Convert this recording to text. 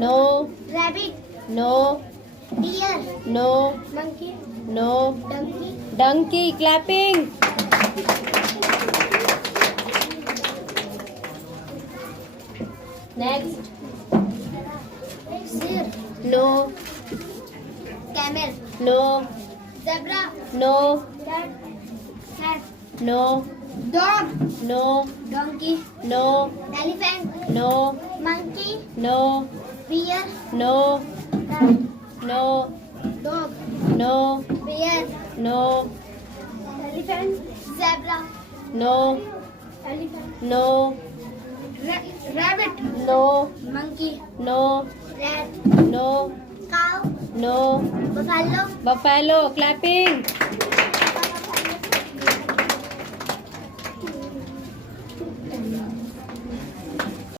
No. rabbit, No. deer, No. monkey, No. donkey, Donkey. Clapping. Next. deer, No. camel, No. zebra, No. cat, No. dog, No. donkey, No. elephant, No. monkey, No. bear, No. rat, No. dog, No. bear, No. elephant, zebra, No. elephant, No. rabbit, No. monkey, No. rat, No. cow, No. buffalo, Buffalo. Clapping.